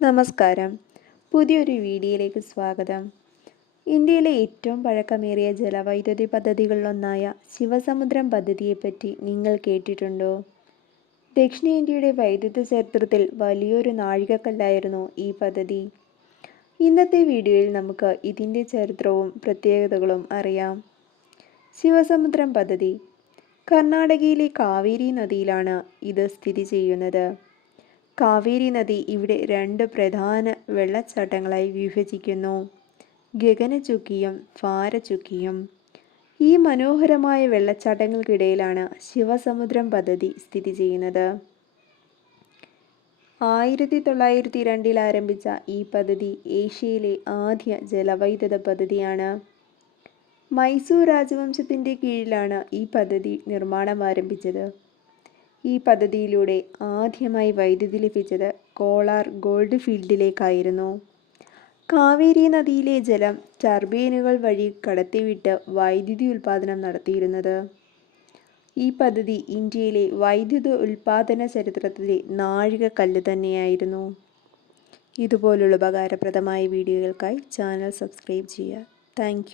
നമസ്കാരം. പുതിയൊരു വീഡിയോയിലേക്ക് സ്വാഗതം. ഇന്ത്യയിലെ ഏറ്റവും പഴക്കമേറിയ ജലവൈദ്യുതി പദ്ധതികളിലൊന്നായ ശിവസമുദ്രം പദ്ധതിയെപ്പറ്റി നിങ്ങൾ കേട്ടിട്ടുണ്ടോ? ദക്ഷിണേന്ത്യയുടെ വൈദ്യുത ചരിത്രത്തിൽ വലിയൊരു നാഴികക്കല്ലായിരുന്നു ഈ പദ്ധതി. ഇന്നത്തെ വീഡിയോയിൽ നമുക്ക് ഇതിൻ്റെ ചരിത്രവും പ്രത്യേകതകളും അറിയാം. ശിവസമുദ്രം പദ്ധതി കർണാടകയിലെ കാവേരി നദിയിലാണ് ഇത് സ്ഥിതി ചെയ്യുന്നത്. കാവേരി നദി ഇവിടെ രണ്ട് പ്രധാന വെള്ളച്ചാട്ടങ്ങളായി വിഭജിക്കുന്നു: ഗഗനചുക്കിയും ഭാരചുക്കിയും. ഈ മനോഹരമായ വെള്ളച്ചാട്ടങ്ങൾക്കിടയിലാണ് ശിവസമുദ്രം പദ്ധതി സ്ഥിതി ചെയ്യുന്നത്. 1902 ആരംഭിച്ച ഈ പദ്ധതി ഏഷ്യയിലെ ആദ്യ ജലവൈദ്യുത പദ്ധതിയാണ്. മൈസൂർ രാജവംശത്തിൻ്റെ കീഴിലാണ് ഈ പദ്ധതി നിർമ്മാണം ആരംഭിച്ചത്. ഈ പദ്ധതിയിലൂടെ ആദ്യമായി വൈദ്യുതി ലഭിച്ചത് കോളാർ ഗോൾഡ് ഫീൽഡിലേക്കായിരുന്നു. കാവേരി നദിയിലെ ജലം ടർബൈനുകൾ വഴി കടത്തിവിട്ട് വൈദ്യുതി ഉൽപ്പാദനം നടത്തിയിരുന്നത്. ഈ പദ്ധതി ഇന്ത്യയിലെ വൈദ്യുത ഉൽപ്പാദന ചരിത്രത്തിലെ നാഴികക്കല്ല് തന്നെയായിരുന്നു. ഇതുപോലുള്ള ഉപകാരപ്രദമായ വീഡിയോകൾക്കായി ചാനൽ സബ്സ്ക്രൈബ് ചെയ്യുക. താങ്ക്